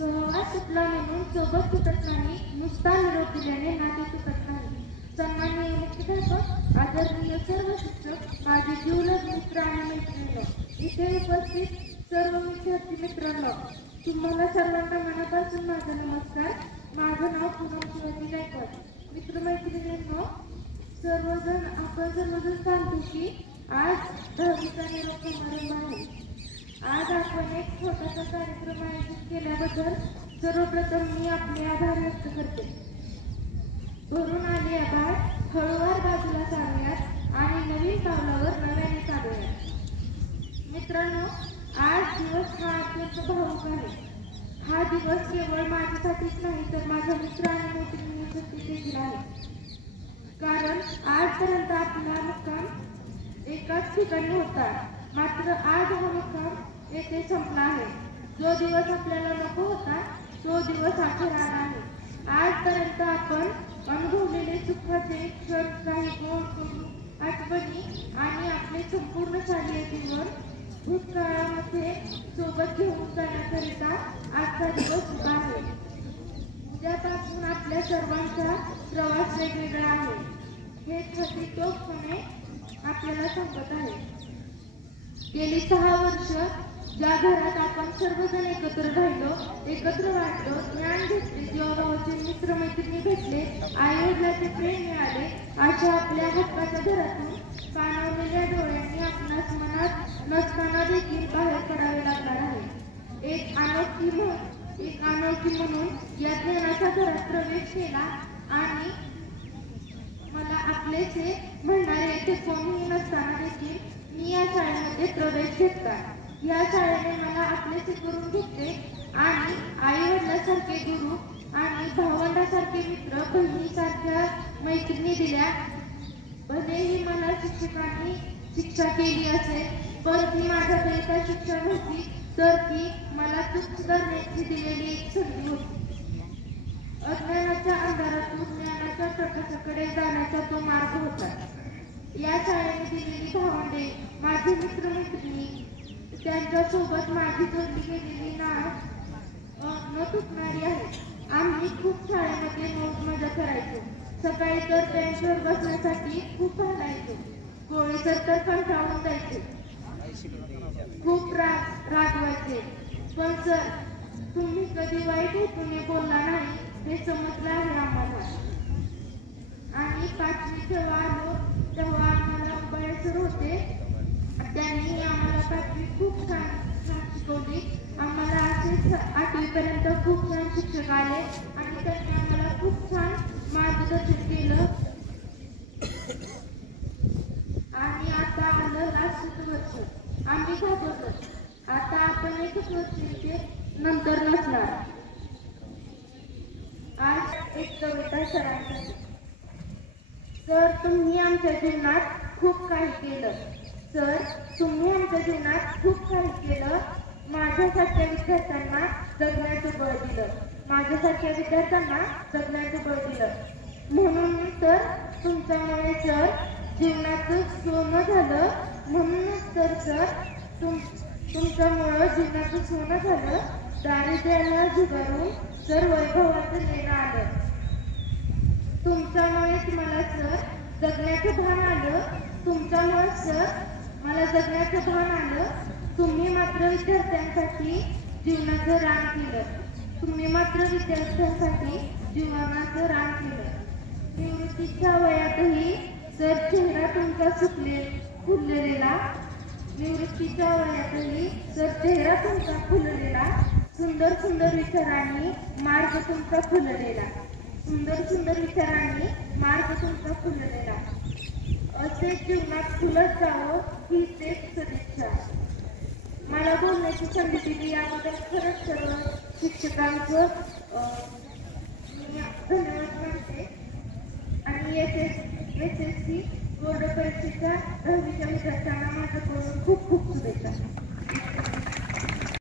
सहवास सुटला म्हणून सोबत सुटत नाही, नुसता निरोप दिल्याने नाते सुटत नाही. सन्माननीय मुख्याध्यापक, आदरणीय सर्व शिक्षक, माझे जिवलग मित्र आणि मैत्रिणी, इथे उपस्थित सर्व विद्यार्थी मित्रांनो, तुम्हाला सर्वांना मनापासून माझा नमस्कार. माझं नाव पूनम शिवाजी गायकवाड. मित्रमैत्रिणींनो, आपण सर्वजण सांगतो की आज 10वीचा निरोप समारंभ आहे. आज आपण एक छोटासा कार्यक्रम आयोजित केल्याबद्दल सर्वप्रथम मी आपले आभार व्यक्त करते. भरून आले आभार हळूवार बाजूला सारूयात आणि नवीन पावलावर नव्याने चालूयात. मित्रांनो, आज दिवस हा अत्यंत भावुक आहे. हा दिवस केवळ माझ्यासाठीच नाही तर माझ्या मित्र आणि मैत्रिणींसाठी देखील आहे. कारण आजपर्यंत आपला मुक्काम एकाच ठिकाणी होता, मात्र आज हा मुक्काम येथे संपला आहे. जो दिवस आपल्याला नको होता तो दिवस अखेर आला आहे. आजपर्यंत आपण अनुभवलेले सुखाचे क्षण, काही गोड आठवणी आणि आपले संपूर्ण शालेय जीवन भूतकाळामध्ये सोबत घेऊन जाण्याकरिता आजचा दिवस उभा आहे. उद्यापासून आपल्या सर्वांचा प्रवास वेगवेगळा आहे हे खचितपणे आपल्याला सांगत आहे. गेली 6 वर्ष ज्या घरात आपण सर्वजण एकत्र राहिलो, एकत्र वाटलो, ज्ञान घेतले, जीवाभावाचे मित्रमैत्रिणी भेटले, आईवडिलांचे प्रेम मिळाले, अशा आपल्या हक्काच्या घरातून पाणावलेल्या डोळ्यांनी आपणास मनात नसताना देखील बाहेर पडावे लागणार आहे. एक अनोळखी म्हणून या ज्ञानाच्या घरात प्रवेश केला आणि मला आपलेसे म्हणणारे येथे कोणीही नसताना देखील मी या शाळेमध्ये प्रवेश घेतला. या शाळेने मला आपलेसे करून घेतले आणि आईवडिलांसारखे गुरु आणि भावंडासारखे मित्र, बहिणीसारख्या मैत्रिणी दिल्या. भलेही मला शिक्षकांनी शिक्षा केली असेल, पण ती माझ्याकरिता शिक्षा नव्हती, तर ती मला चूक सुधारण्याची दिलेली एक संधी होती. अज्ञानाच्या अंधारातून ज्ञानाच्या प्रकाशाकडे जाण्याचा तो मार्ग होता. या शाळेने दिलेली भावंडे, माझी मित्रमैत्रिणी, त्यांच्यासोबत माझी जोडली गेलेली नाळ न तुटणारी आहे. आम्ही खूप शाळेमध्ये मौज मजा करायचो. सकाळी तर बेंचवर बसण्यासाठी खूप हलायचो. गोळीसर तर कंटाळून जायचे, खूप रागवायचे. पण सर, तुम्ही कधी वाईट हेतूने बोलला नाही हे समजलं आहे आम्हाला. आणि 5वी जेव्हा आलो तेव्हा आम्हाला उबाळे सर होते. त्यांनी आम्हाला 5वी खूप छान शिकवली. आम्हाला असेच 8वीपर्यंत खूप छान शिक्षक आले आणि त्यांनी आम्हाला खूप छान मार्गदर्शन केलं. आणि आता आलं लास्टच वर्ष. आम्ही घाबरलो. आता आपण एकच वर्षाचे नंतर नसणार. आज एक कविता सरांसाठी. सर, तुम्ही आमच्या जीवनात खूप काही केलं. सर, तुम्ही आमच्या जीवनात खूप काही केलं. माझ्यासारख्या विद्यार्थ्यांना जगण्याचं बळ दिलं. माझ्यासारख्या विद्यार्थ्यांना जगण्याचं बळ दिलं. म्हणून तर तुमच्यामुळे सर जीवनाचं सोनं झालं. म्हणूनच तर सर तुमच्यामुळं जीवनाचं सोनं झालं. दारिद्र्याला झुगारून सर वैभवाचं नेणं आलं. तुमच्यामुळेच मला सर जगण्याचं भान आलं. तुमच्यामुळे सर मला जगण्याचं भान आलं. तुम्ही मात्र विद्यार्थ्यांसाठी जीवनाचं रान केलं. तुम्ही मात्र विद्यार्थ्यांसाठी जीवनाचं रान केलं. निवृत्तीच्या वयातही सर चेहरा तुमचा फुललेला. निवृत्तीच्या वयातही सर चेहरा तुमचा फुललेला. सुंदर सुंदर विचारांनी मार्ग तुमचा फुललेला. सुंदर सुंदर विचारांनी मार्ग तुमचा फुललेला. असेच जीवनात फुलत जावं हीच एक सदिच्छा. मला बोलण्याची संधी दिली याबद्दल खरंच सर्व शिक्षकांचं धन्यवाद मानते. आणि SSC बोर्ड परीक्षेच्या 10वीच्या विद्यार्थ्यांना माझ्याकडून खूप खूप शुभेच्छा.